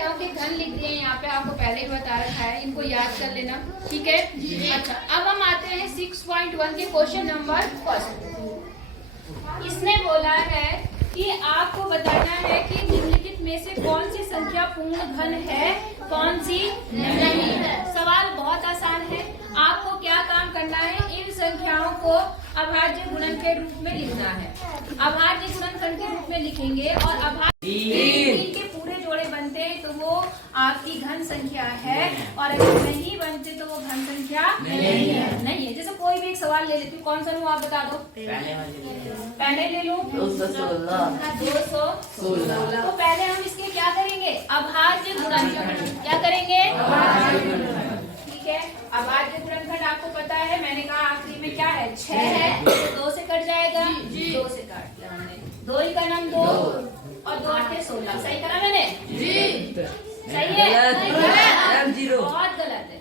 संख्याओं के घन लिख दिए यहाँ पे, आपको पहले ही बता रखा है, इनको याद कर लेना, ठीक है। अच्छा, अब हम आते हैं 6.1 के क्वेश्चन नंबर फर्स्ट। इसने बोला है कि आपको बताना है कि निम्नलिखित में से कौन सी संख्या पूर्ण घन है, कौन सी नहीं है। सवाल बहुत आसान है, आपको क्या काम करना है, इन संख्याओं को अभाज्य गुणन के रूप में लिखना है। अभाज्य गुणनखंड के रूप में लिखेंगे और अभाज्य तीन के पूरे जोड़े बनते हैं तो वो आपकी घन संख्या है, और अगर नहीं बनते तो वो घन संख्या नहीं है। जैसे कोई भी एक सवाल ले लेती हूँ, कौन सा लूँ आप बता दो। पहले ले लूँ 216। तो पहले हम इसके क्या करेंगे, अभाज्य गुणनखंड। क्या करेंगे, ठीक है। अभाज्य गुणनखंड आपको पता है, मैंने कहा आखिरी में क्या है, 6 है, तो 2 से कट जाएगा, 2 से काट दिया हमने, 2 ही का नाम 2 और 2 8 16। सही करा मैंने जी? सही है? बहुत गलत है।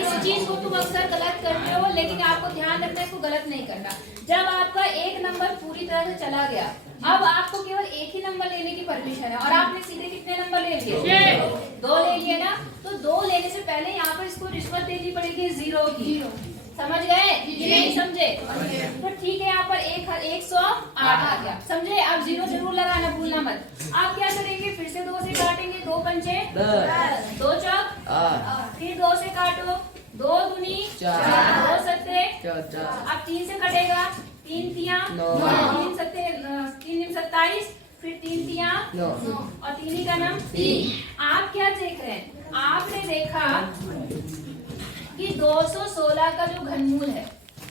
इस चीज को तुम अक्सर गलत करते हो, लेकिन आपको ध्यान रखना है, इसको गलत नहीं करना। जब आपका एक नंबर पूरी तरह से चला गया, अब आपको केवल एक ही नंबर लेने की परमिशन है, और आपने सीधे कितने नंबर ले लिए, 2 ले लिए ना। तो 2 लेने से पहले यहाँ पर इसको रिश्वत देनी पड़ेगी 0 की। समझ गए? नहीं समझे? तो ठीक है, यहाँ पर 108 आ गया, समझे? आप 0 जरूर लगाना, भूलना मत। आप क्या करेंगे, फिर से 2 से काटेंगे, 2 पंचे 2 चौक, फिर 2 से काटो, 2 दूनी 4, 2 सत्ते, अब 3 से कटेगा, 3 तिया 3 सत्ते 3 27, फिर 3 तिया 9 और 3 ही का नाम 3। आप क्या देख रहे हैं, आपने देखा कि 216 का जो घनमूल है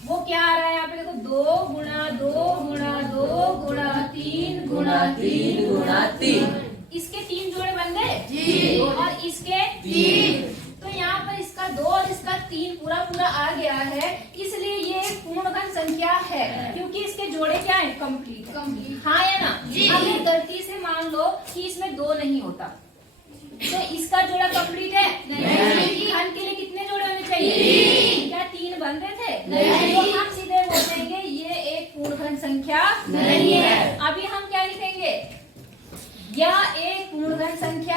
वो क्या आ रहा है, यहाँ पे देखो 2 गुणा 2 गुणा 2 गुणा 3 गुणा 3 गुणा 3। इसके 3 जोड़े बन गए जी, और इसके 3। तो यहाँ पर इसका 2 और इसका 3 पूरा पूरा आ गया है, इसलिए ये एक पूर्ण घन संख्या है, क्योंकि इसके जोड़े क्या है, कंप्लीट। हाँ या ना? अगर गलती से मान लो कि इसमें 2 नहीं होता तो इसका जोड़ा कंप्लीट है नहीं। घन के लिए कितने जोड़े होने चाहिए, क्या 3 बन रहे थे नहीं। तो हम सीधे बोल देंगे ये एक पूर्ण घन संख्या नहीं है। अभी हम क्या लिखेंगे, यह एक पूर्ण घन संख्या